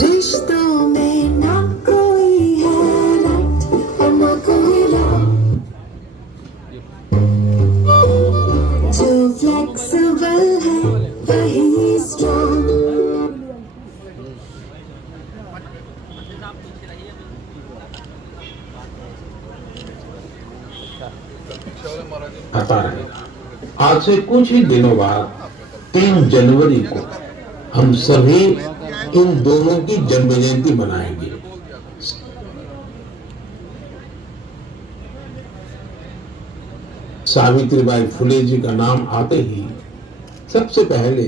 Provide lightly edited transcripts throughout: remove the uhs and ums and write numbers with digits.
रिश्तों में ना कोई हैरत और ना कोई रंग, जो फ्लेक्सिबल है वही स्ट्रॉन्ग। आता रहेगा। आज से कुछ ही दिनों बाद 3 जनवरी को हम सभी इन दोनों की जन्म जयंती मनाएंगे। सावित्रीबाई फुले जी का नाम आते ही सबसे पहले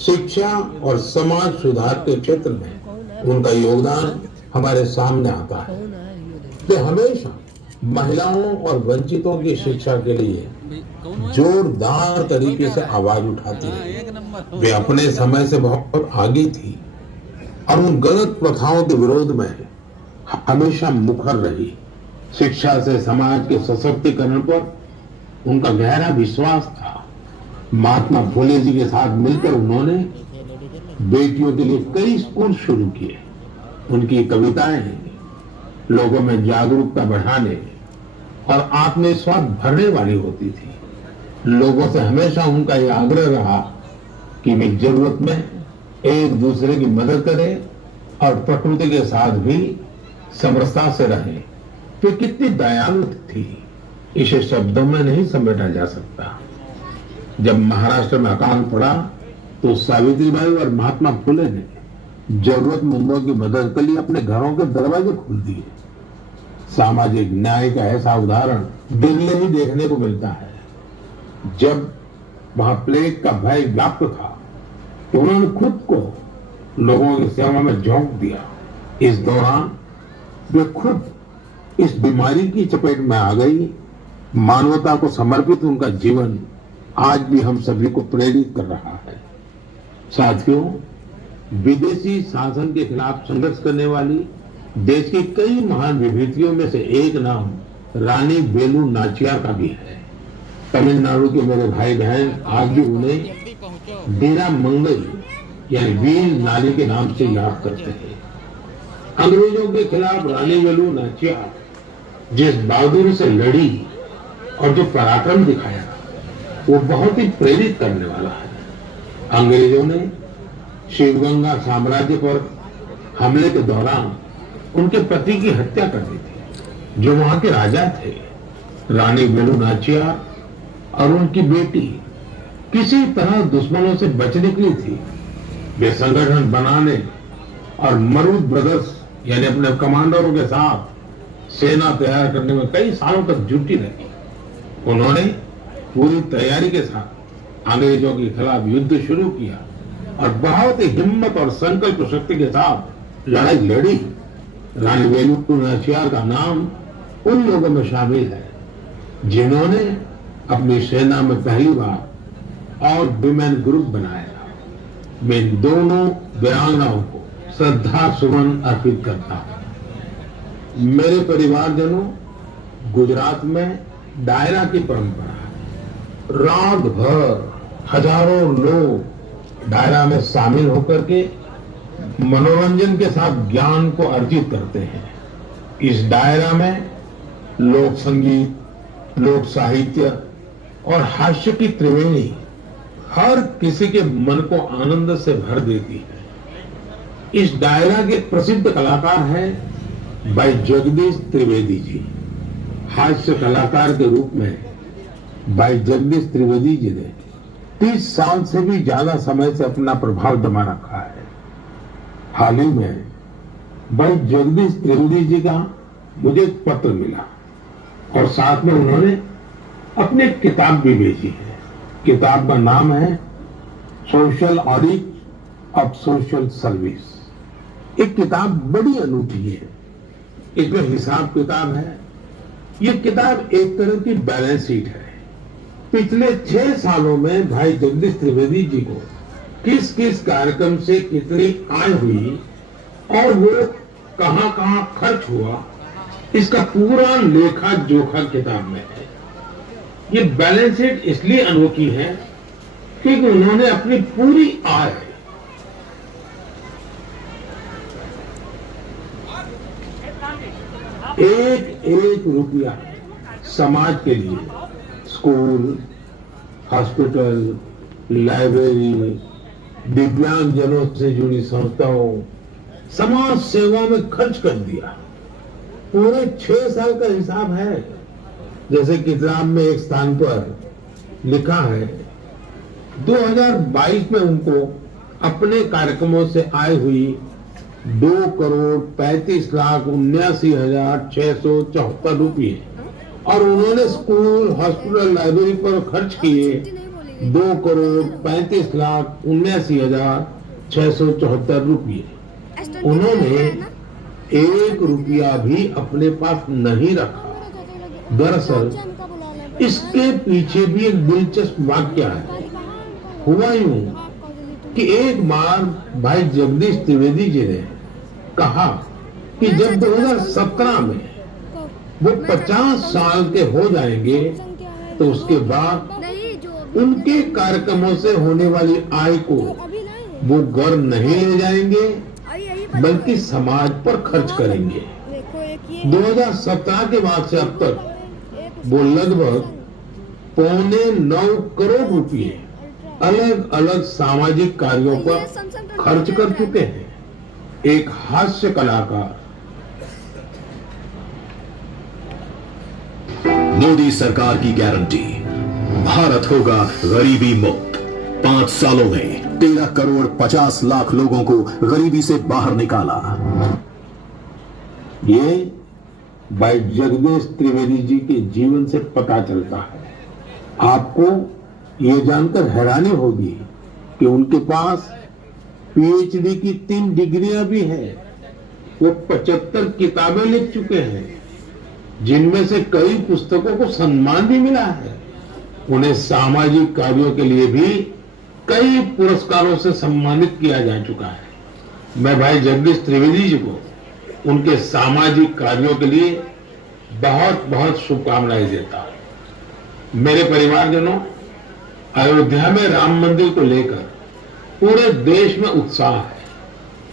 शिक्षा और समाज सुधार के क्षेत्र में उनका योगदान हमारे सामने आता है। वे हमेशा महिलाओं और वंचितों की शिक्षा के लिए जोरदार तरीके से आवाज उठाती रही। वे अपने समय से बहुत आगे थी और उन गलत प्रथाओं के विरोध में हमेशा मुखर रही। शिक्षा से समाज के सशक्तिकरण पर उनका गहरा विश्वास था। महात्मा फुले जी के साथ मिलकर उन्होंने बेटियों के लिए कई स्कूल शुरू किए। उनकी कविताएं लोगों में जागरूकता बढ़ाने और आत्मविश्वास भरने वाली होती थी। लोगों से हमेशा उनका यह आग्रह रहा कि वे जरूरत में एक दूसरे की मदद करें और प्रकृति के साथ भी समरसता से रहें। वे कितनी दयालु थी, इसे शब्दों में नहीं समेटा जा सकता। जब महाराष्ट्र में अकाल पड़ा तो सावित्रीबाई और महात्मा फुले ने जरूरतमंदों की मदद के लिए अपने घरों के दरवाजे खोल दिए। सामाजिक न्याय का ऐसा उदाहरण दिल्ली ही देखने को मिलता है। जब वहां प्लेग का भय व्याप्त था तो उन्होंने खुद को लोगों की सेवा में झोंक दिया। इस दौरान वे खुद इस बीमारी की चपेट में आ गई। मानवता को समर्पित उनका जीवन आज भी हम सभी को प्रेरित कर रहा है। साथियों, विदेशी शासन के खिलाफ संघर्ष करने वाली देश की कई महान विभूतियों में से एक नाम रानी वेलु नाचियार का भी है। तमिलनाडु के मेरे भाई बहन आज भी उन्हें वीरा मंगई यानी वीर नारी के नाम से याद करते हैं। अंग्रेजों के खिलाफ रानी वेलु नाचियार जिस बहादुरी से लड़ी और जो पराक्रम दिखाया वो बहुत ही प्रेरित करने वाला है। अंग्रेजों ने शिवगंगा साम्राज्य पर हमले के दौरान उनके पति की हत्या कर दी थी, जो वहां के राजा थे। रानी वेलु नाचियार और उनकी बेटी किसी तरह दुश्मनों से बच निकली थी। वे संगठन बनाने और मरूद ब्रदर्स यानी अपने कमांडरों के साथ सेना तैयार करने में कई सालों तक जुटी रही। उन्होंने पूरी तैयारी के साथ अंग्रेजों के खिलाफ युद्ध शुरू किया और बहुत ही हिम्मत और संकल्प शक्ति के साथ लड़ाई लड़ी। रानी वेलु नाचियार का नाम उन लोगों में शामिल है जिन्होंने अपनी सेना में पहली बार और विमेन ग्रुप बनाया। मैं इन दोनों वीरांगनाओं को श्रद्धा सुमन अर्पित करता हूं। मेरे परिवारजनों, गुजरात में डायरा की परंपरा है। रात भर हजारों लोग डायरा में शामिल होकर के मनोरंजन के साथ ज्ञान को अर्जित करते हैं। इस डायरा में लोक संगीत, लोक साहित्य और हास्य की त्रिवेणी हर किसी के मन को आनंद से भर देती है। इस डायरा के प्रसिद्ध कलाकार हैं भाई जगदीश त्रिवेदी जी। हास्य कलाकार के रूप में भाई जगदीश त्रिवेदी जी ने 30 साल से भी ज्यादा समय से अपना प्रभाव जमा रखा है। हाल ही में भाई जगदीश त्रिवेदी जी का मुझे एक पत्र मिला और साथ में उन्होंने अपनी एक किताब भी भेजी है। किताब का नाम है social audit of social service. एक किताब बड़ी अनूठी है। इसमें हिसाब किताब है। ये किताब एक तरह की बैलेंस शीट है। पिछले 6 सालों में भाई जगदीश त्रिवेदी जी को किस किस कार्यक्रम से कितनी आय हुई और वो कहां कहां खर्च हुआ, इसका पूरा लेखा जोखा किताब में है। ये बैलेंस शीट इसलिए अनोखी है क्योंकि उन्होंने अपनी पूरी आय एक एक रुपया समाज के लिए, स्कूल, हॉस्पिटल, लाइब्रेरी, दिव्यांग जनों से जुड़ी संस्थाओं, समाज सेवा में खर्च कर दिया। पूरे 6 साल का हिसाब है। जैसे किताब में एक स्थान पर लिखा है 2022 में उनको अपने कार्यक्रमों से आय हुई 2,35,79,674 रुपये और उन्होंने स्कूल, हॉस्पिटल, लाइब्रेरी पर खर्च किए 2,35,79,674 रुपये। उन्होंने 1 रुपया भी अपने पास नहीं रखा। दरअसल इसके पीछे भी एक दिलचस्प वाक्य है। हुआ यूं कि एक बार भाई जगदीश त्रिवेदी जी ने कहा कि जब 2017 में वो 50 साल के हो जाएंगे तो उसके बाद उनके कार्यक्रमों से होने वाली आय को वो घर नहीं ले जाएंगे बल्कि समाज पर खर्च करेंगे। 2017 के बाद से अब तक वो लगभग 8.25 करोड़ रुपए अलग अलग सामाजिक कार्यों पर खर्च कर चुके हैं। एक हास्य कलाकार। मोदी सरकार की गारंटी, भारत होगा गरीबी मुक्त। 5 सालों में 13,50,00,000 लोगों को गरीबी से बाहर निकाला। ये भाई जगदीश त्रिवेदी जी के जीवन से पता चलता है। आपको ये जानकर हैरानी होगी कि उनके पास पीएचडी की 3 डिग्रियां भी हैं। वो 75 किताबें लिख चुके हैं, जिनमें से कई पुस्तकों को सम्मान भी मिला है। उन्हें सामाजिक कार्यों के लिए भी कई पुरस्कारों से सम्मानित किया जा चुका है। मैं भाई जगदीश त्रिवेदी जी को उनके सामाजिक कार्यों के लिए बहुत बहुत शुभकामनाएं देता हूं। मेरे परिवारजनों, अयोध्या में राम मंदिर को लेकर पूरे देश में उत्साह है,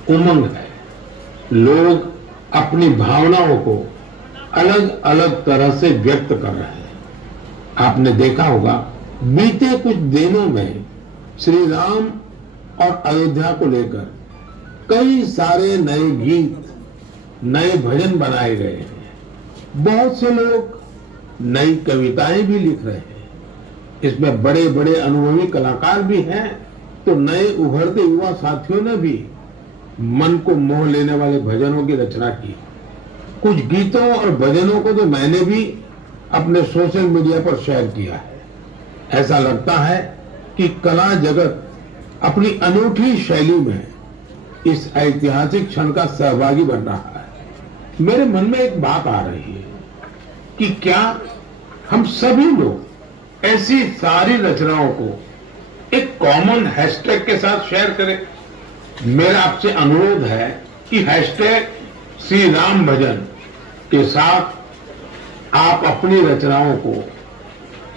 उमंग है। लोग अपनी भावनाओं को अलग अलग तरह से व्यक्त कर रहे हैं। आपने देखा होगा बीते कुछ दिनों में श्री राम और अयोध्या को लेकर कई सारे नए गीत, नए भजन बनाए गए हैं। बहुत से लोग नई कविताएं भी लिख रहे हैं। इसमें बड़े बड़े अनुभवी कलाकार भी हैं, तो नए उभरते युवा साथियों ने भी मन को मोह लेने वाले भजनों की रचना की। कुछ गीतों और भजनों को तो मैंने भी अपने सोशल मीडिया पर शेयर किया है। ऐसा लगता है कि कला जगत अपनी अनूठी शैली में इस ऐतिहासिक क्षण का सहभागी बन रहा है। मेरे मन में एक बात आ रही है कि क्या हम सभी लोग ऐसी सारी रचनाओं को एक कॉमन हैशटैग के साथ शेयर करें। मेरा आपसे अनुरोध है कि हैशटैग श्री राम भजन के साथ आप अपनी रचनाओं को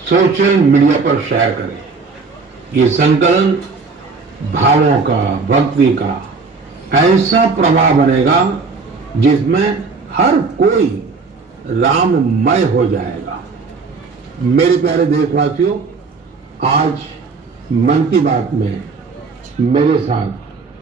सोशल मीडिया पर शेयर करें। ये संकलन भावों का, भक्ति का ऐसा प्रवाह बनेगा जिसमें हर कोई राममय हो जाएगा। मेरे प्यारे देशवासियों, आज मन की बात में मेरे साथ